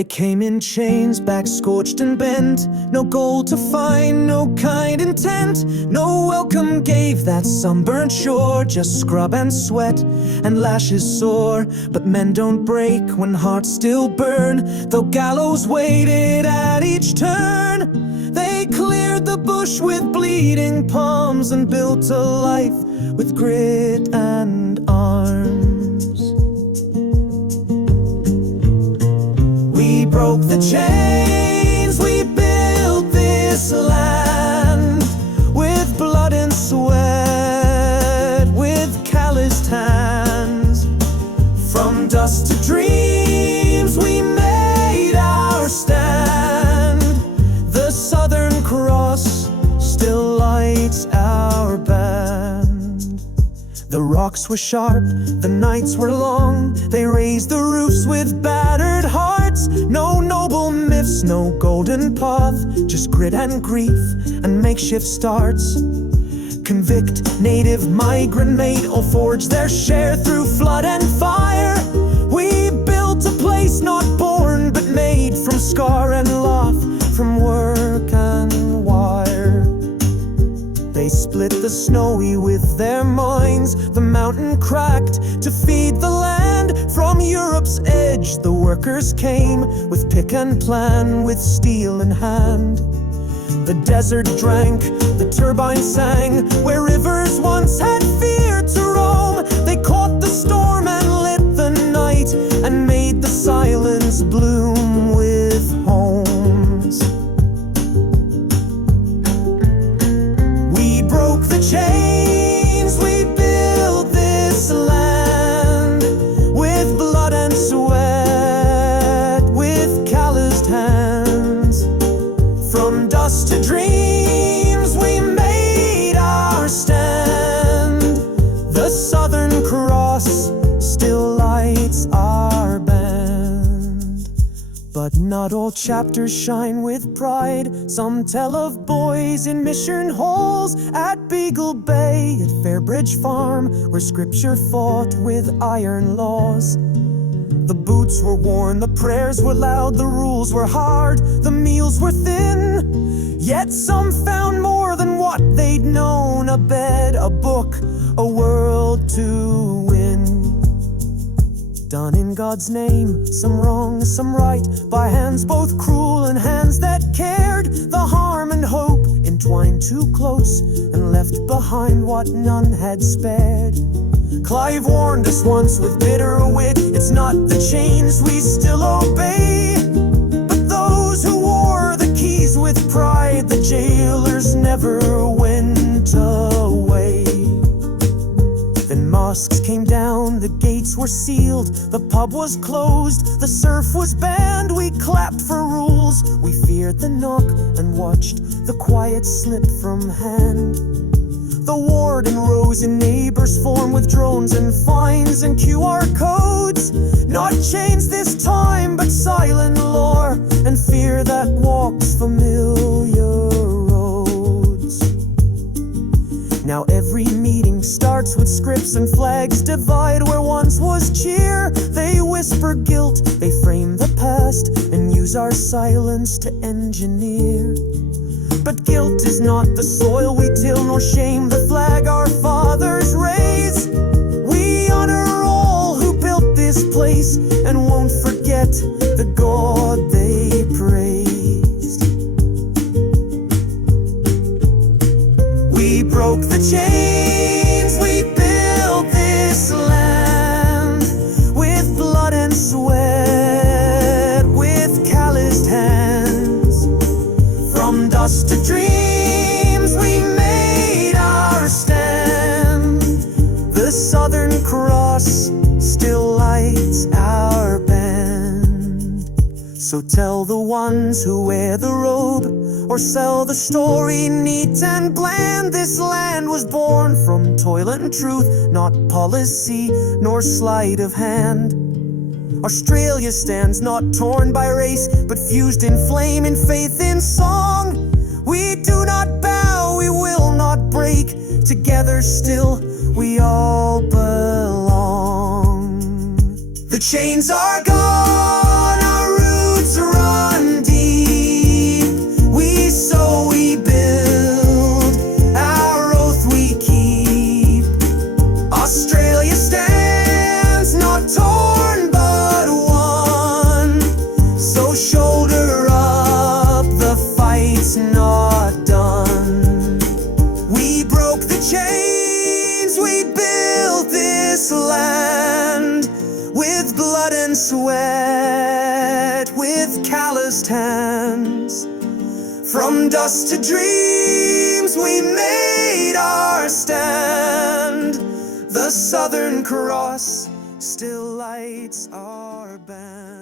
They came in chains, backs scorched and bent. No goal to find, no kind intent. No welcome gave that sunburnt shore. Just scrub and sweat and lashes sore. But men don't break when hearts still burn, though gallows waited at each turn. They cleared the bush with bleeding palms and built a life with grit and arms. We broke the chains, we built this land with blood and sweat, with calloused hands. From dust to dreams we made our stand. The Southern Cross still lights our band. The rocks were sharp, the nights were long. They raised the roofs with battered hearts. No noble myths, no golden path, just grit and grief and makeshift starts. Convict, native, migrant mate, all forged their share through flood and fire. We built a place not born but made, from scar and laugh, from work and wire. They split the snowy with their minds, the mountain cracked to feed the land. From Europe's edge the workers came, with pick and plan, with steel in hand. The desert drank, the turbine sang, where rivers once had feared to roam. They caught the storm and lit the night, and made the silence bloom with homes. We broke the chains, we built this land with blood and sweat, with calloused hands. From dust to dreams we made our stand. The Southern Cross still lights our band. But not all chapters shine with pride. Some tell of boys in mission halls, at Beagle Bay, at Fairbridge Farm, where scripture fought with iron laws. The boots were worn, the prayers were loud, the rules were hard, the meals were thin. Yet some found more than what they'd known: a bed, a book, a world to win. Done in God's name, some wrong, some right, by hands both cruel and hands that cared. The harm and hope entwined too close, and left behind what none had spared. Clive warned us once with bitter wit, it's not the chains we still obey, but those who wore the keys with pride. The jailers never went away. Then mosques came down, the gates were sealed, the pub was closed, the surf was banned. We clapped for rules, we feared the knock, and watched the quiet slip from hand. The warden rose in neighbors' form, with drones and fines and QR codes. Not chains this time, but silent lore, and fear that walks familiar roads. Now every meeting starts with scripts, and flags divide where once was cheer. They whisper guilt, they frame the past, and use our silence to engineer. But guilt is not the soil we till, nor shame the flag our fathers raise. We honor all who built this place, and won't forget the God they praised. We broke the chains, we built this land with blood and sweat, with calloused hands. From dust to dreams we made our stand. The Southern Cross still lights our band. So tell the ones who wear the robe, or sell the story neat and bland. This land was born from toil and truth, not policy nor sleight of hand. Australia stands not torn by race, but fused in flame, in faith, in song. We do not bow, we will not break. Together still we all belong. The chains are gone, our roots clasped hands. From dust to dreams we made our stand. The Southern Cross still lights our band.